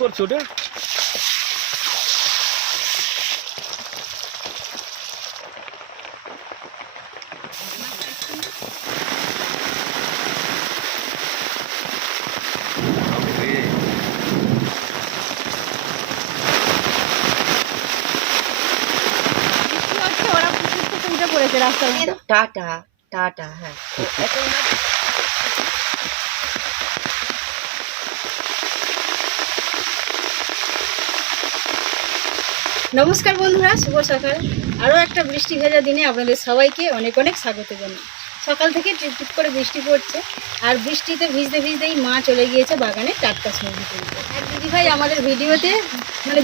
করছো ওটা? Tata tata. হ্যাঁ নমস্কার বন্ধুরা, শুভ সকাল। আরও একটা বৃষ্টি ভেজা দিনে আপনাদের সবাইকে অনেক অনেক স্বাগত জানাই। সকাল থেকে টিপটিপ করে বৃষ্টি পড়ছে, আর বৃষ্টিতে ভিজতে ভিজতেই মা চলে গিয়েছে বাগানে টাটকা সবজি তুলতে। এক দিদিভাই আমাদের ভিডিওতে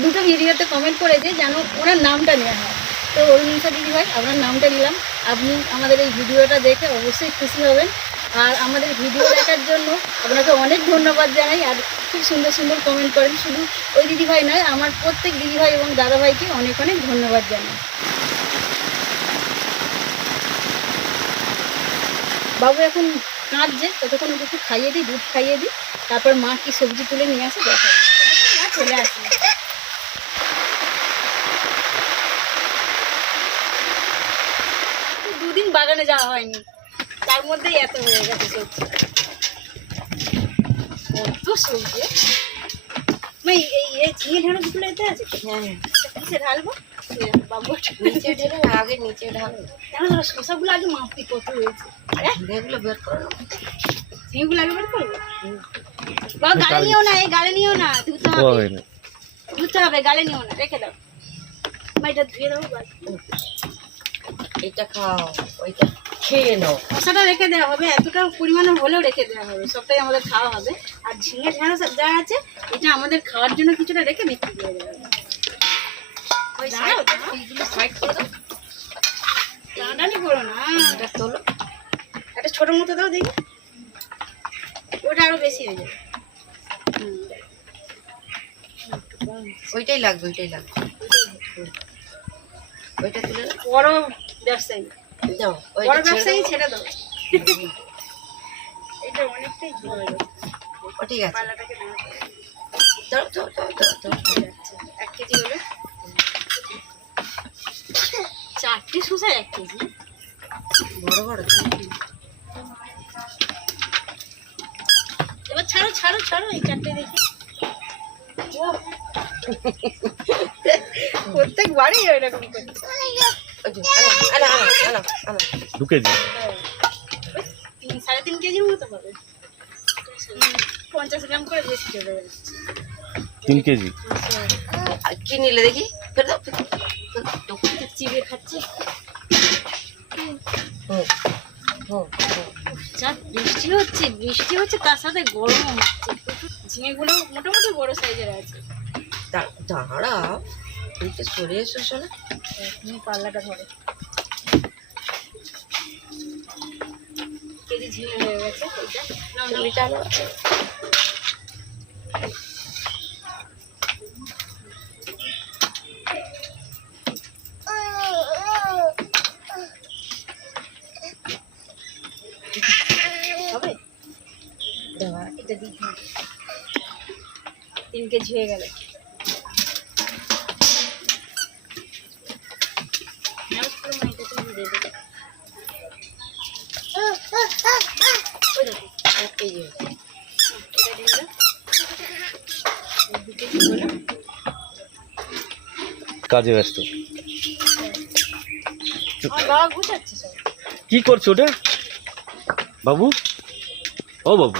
দুটো ভিডিওতে কমেন্ট করেছে যেন ওনার নামটা নেওয়া হয়। তো অরুণিতা দিদিভাই, আপনার নামটা নিলাম। আপনি আমাদের এই ভিডিওটা দেখে অবশ্যই খুশি হবেন, আর আমাদের ভিডিও দেখার জন্য আপনাকে অনেক ধন্যবাদ জানাই। আর খুব সুন্দর সুন্দর কমেন্ট করেন, শুধু ওই দিদিভাই নয়, আমার প্রত্যেক দিদিভাই এবং দাদাভাইকে অনেক অনেক ধন্যবাদ জানাই। বাবু এখন কাঁদছে, ততক্ষণ ওকে একটু খাইয়ে দিই, দুধ খাইয়ে দিই, তারপর মা কি সবজি তুলে নিয়ে আসে দেখা চলে আসে। দুদিন বাগানে যাওয়া হয়নি, তার মধ্যেই এত হয়ে গেছে সবজি। কত সবজি! এই ঝিঙে ঢেঁড়সগুলো এতে আছে। হ্যাঁ কিসে ঢালবো? বাবু নিচে ঢেলে আগে নিচে ঢালো। কেন ধরো শসাগুলো আগে মাপি কত হয়েছে, এগুলো বের করো। ঝিঙেগুলো আগে বের করবো। বাবা গালে নিও না, এই গালে নিও না, ধুতে হবে, ধুতে হবে, গালে নিও না, রেখে দাও। মা এটা ধুয়ে দাও, এটা খাও, ওইটা খেয়ে নাও। শসাটা রেখে দেওয়া হবে, এতটা পরিমাণে হলেও রেখে দেওয়া হবে, সবটাই আমাদের খাওয়া হবে। আর ঝিঙে ঢেঁড়স যা আছে এটা আমাদের খাওয়ার জন্য কিছুটা রেখে বিক্রি করে দেওয়া হবে। ওই এইগুলো সাইড করে দাও। টানাটানি করো না, এটা তোলো। একটা ছোট মতো দাও দেখি, ওটা আরো বেশি হয়ে যাবে। ওইটাই লাগবে, ওইটাই লাগবে। ওইটা তুলে দাও। বড় ব্যবসায়ী, দাও বড় ওইটা ব্যবসায়ী ছেড়ে ছেড়ে দাও। এটা অনেকটাই ঝোল হয়ে যাচ্ছে। দাও। ও ঠিক আছে, পালাটাকে নাও, দাও দাও দাও দাও দাও। হয়ে যাচ্ছে। 1 কেজি হলে 4টে শসা 1 কেজি। বড় বড় এবার ছাড়ো ছাড়ো ছাড়ো, এই 4টে দেখি। প্রত্যেকবারই এরকম করি। আনা 2 কেজি। 3.5 কেজির মতো হবে, 50 গ্রাম করে বেশি চলে যাচ্ছে। 3 কেজি। কি নিলে দেখি, ফের দাও। চিবিয়ে খাচ্ছি। যা বৃষ্টি হচ্ছে, বৃষ্টি হচ্ছে, তার সাথে গরমও হচ্ছে। ঝিঙেগুলো মোটামুটি বড় সাইজের আছে। দাঁড়াও, এইটা সরে এসো শোনা। তুমি পাল্লাটা ধরো। কেজি ঝিঙে হয়ে গেছে এইটা। তুমি টানো। হবে দেওয়া, এটা দিই। 3 কেজি হয়ে গেল। এই যে কাজে ব্যস্ত। বাবা গুছাচ্ছে সব। কি করছো ওটা বাবু? ও বাবু,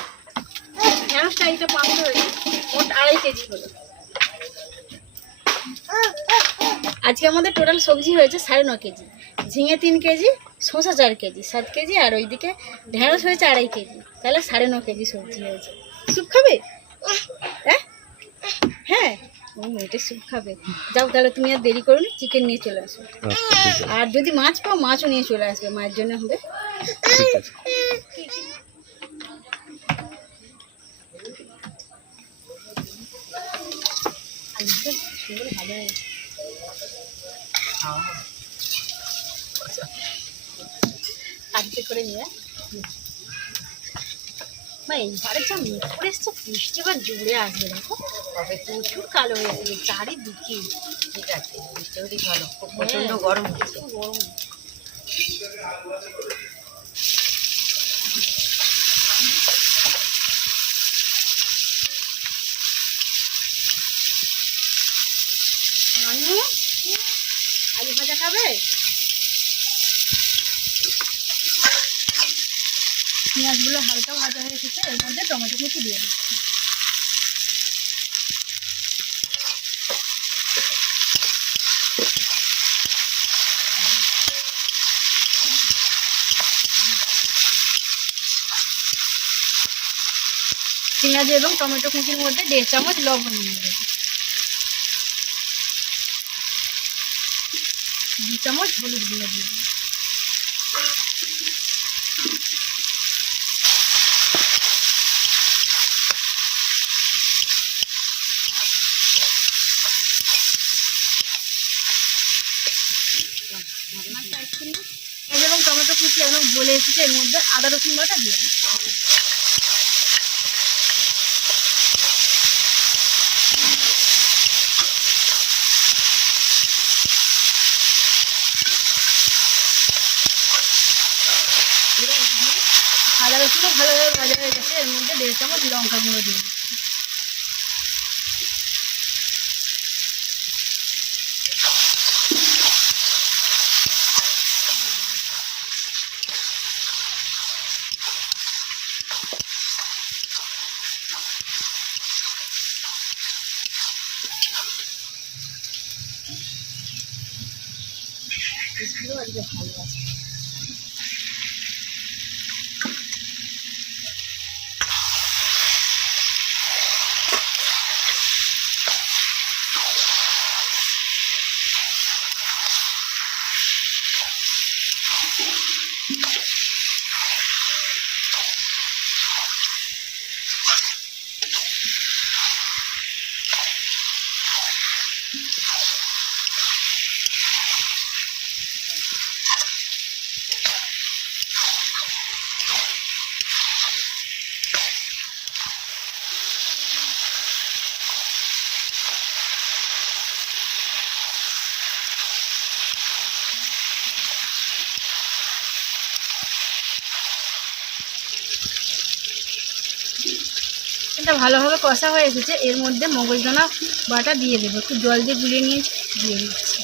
ঢেঁড়সটা এটা পাঁচ হয়েছে, মোট 2.5 কেজি হলো। আজকে আমাদের টোটাল সবজি হয়েছে 9.5 কেজি। ঝিঙে 3 কেজি, শসা 4 কেজি, 7 কেজি, আর ওইদিকে ঢেঁড়স হয়েছে 2.5 কেজি। তাহলে 9.5 কেজি সবজি হয়েছে। স্যুপ খাবে? হ্যাঁ হ্যাঁ, ও মেয়েটা স্যুপ খাবে। যাও তাহলে, তুমি আর দেরি করো না, চিকেন নিয়ে চলে আসো। আর যদি মাছ পাও, মাছও নিয়ে চলে আসবে, মায়ের জন্য হবে। ঠিক আছে। সুন্দর ভালো হয়েছে। আজকে করে নিয়ে এইবারে যা মুখ করে এসছে বৃষ্টি এবার জোরে আসবে, দেখো তবে প্রচুর কালো হয়ে গেছে চারিদিকে। ঠিক আছে, বৃষ্টি হলেই ভালো, খুব প্রচন্ড গরম হচ্ছে। খুব গরম। মানু, আলু ভাজা খাবে? পেঁয়াজগুলো হালকা ভাজা হয়ে এসেছে, এর মধ্যে টমেটো কুচি দিয়ে দিচ্ছি। পেঁয়াজ এবং টমেটো কুচির মধ্যে 1.5 চামচ লবণ দিয়ে দেবো, 2 চামচ হলুদ গুঁড়ো দিয়ে দেবো। পেঁয়াজ এবং টমেটো কুচি একদম গলে এসেছে, এর মধ্যে আদা রসুন বাটা দিয়ে দিচ্ছি। আদা রসুনও ভালোভাবে ভাজা হয়ে গেছে, এর মধ্যে 1.5 চামচ লঙ্কা গুঁড়ো দিয়ে দিচ্ছি। এগুলো আজকে ভালো আছে। এটা ভালোভাবে কষা হয়ে এসেছে, এর মধ্যে মগজদানা বাটা দিয়ে দেবো, একটু জল দিয়ে গুলিয়ে নিয়ে দিয়ে দিচ্ছি।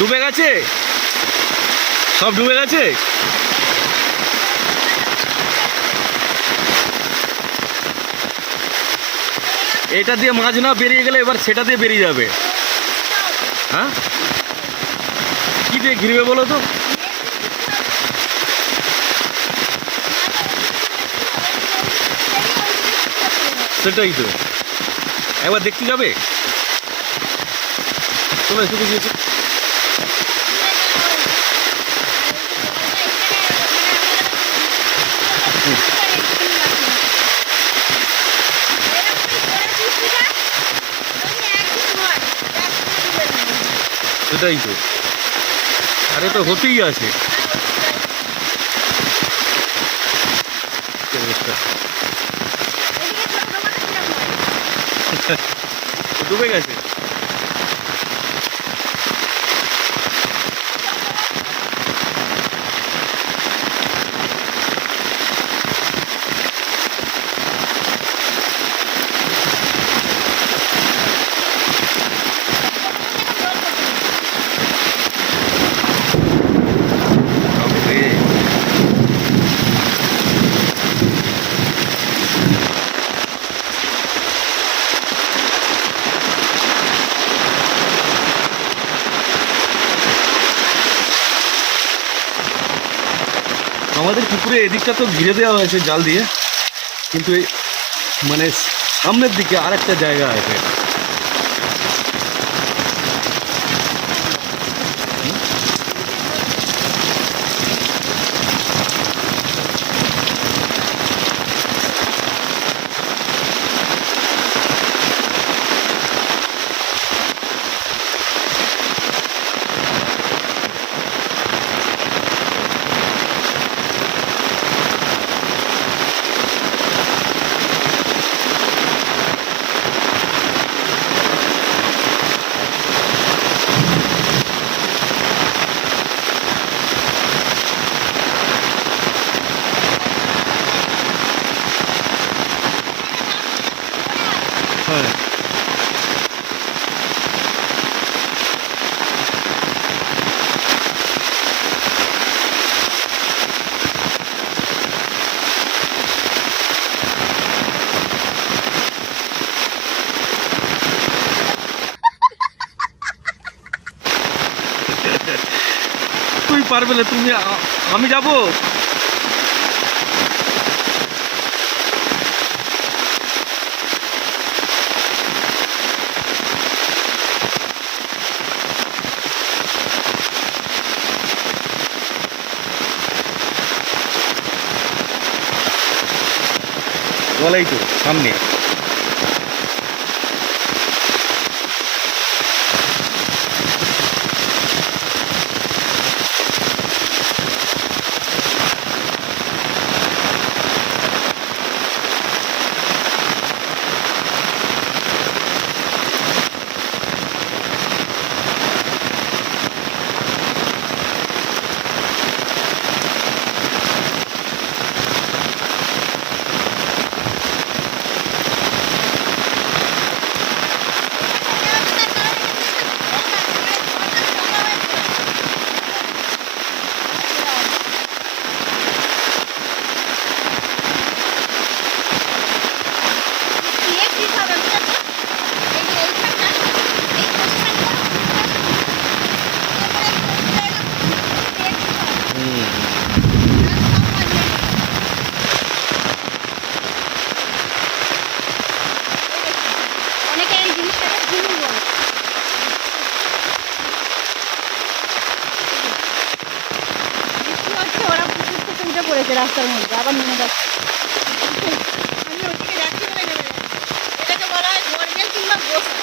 ডুবে গেছে, সব ডুবে গেছে। এটা দিয়ে মাছ না বেরিয়ে গেলে এবার সেটা দিয়ে বেরিয়ে যাবে। হ্যাঁ, কি দিয়ে ঘিরবে বলো তো? সেটাই তো, একবার দেখতে যাবে। চলো এসে গিয়েছে। সেটাই তো, আরে তো হতেই আছে। ডুবে গেছে। বাপরে। আমাদের পুকুরে এদিকটা তো ঘিরে দেওয়া হয়েছে জাল দিয়ে, কিন্তু এই মানে সামনের দিকে আরেকটা জায়গা আছে। হ্যাঁ, তুই পারবে না, তুমি আমি যাবো। বলাই তো সামনে। অনেকে এই জিনিসটাকে ঝুমুর বলে। বৃষ্টি হচ্ছে, ওরা পুকুর থেকে উঠে পড়েছে রাস্তার মধ্যে, আবার নেমে যাচ্ছে। আমি ওদিকে যাচ্ছি বলে নেমে যাচ্ছি। এটাকে বলা হয় নর্মেল কিংবা গোসা।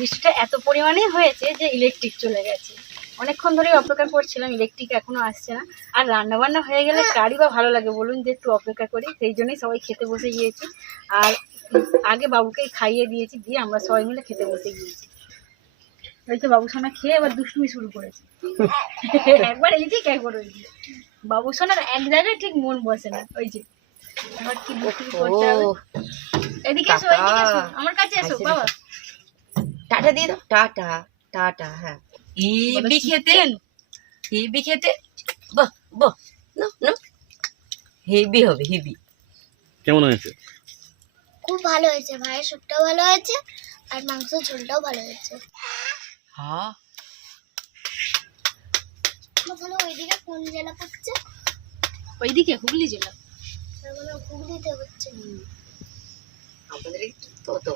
বৃষ্টিটা এত পরিমাণে হয়েছে যে ইলেকট্রিক চলে গেছে। অনেকক্ষণ ধরে অপেক্ষা করছিলাম, ইলেকট্রিক এখনো আসছে না। আর রান্না বান্না হয়ে গেলে কারই বা ভালো লাগে বলুন, যে একটু অপেক্ষা করি। সেই জন্যই সবাই খেতে বসে গিয়েছি। আর আগে বাবুকে খাইয়ে দিয়েছি, দিয়ে আমরা সবাই মিলে খেতে বসে গিয়েছি। ওই তো বাবু সোনা খেয়ে এবার দুষ্টুমি শুরু করেছে। একবার এই দিক একবার ওই দিক। বাবু সোনার এক জায়গায় ঠিক মন বসে না। ওই যে এবার কি দুষ্টুমি করতে হবে। এদিকে এসো, এদিকে এসো, আমার কাছে এসো বাবা। টাটা দিয়ে দাও, টাটা টাটা। হ্যাঁ, হেবি খেতে, হেবি খেতে। বাহ বাহ, না না, হেবি হবে, হেবি। কেমন হয়েছে? খুব ভালো হয়েছে, ভাইয়ের স্যুপটাও ভালো হয়েছে আর মাংসের ঝোলটাও ভালো হয়েছে। হ্যাঁ, তাহলে ওইদিকে কোন জেলা পড়ছে? ওইদিকে হুগলি জেলা। তার মানে হুগলিতে হচ্ছে। আমাদের একটু তো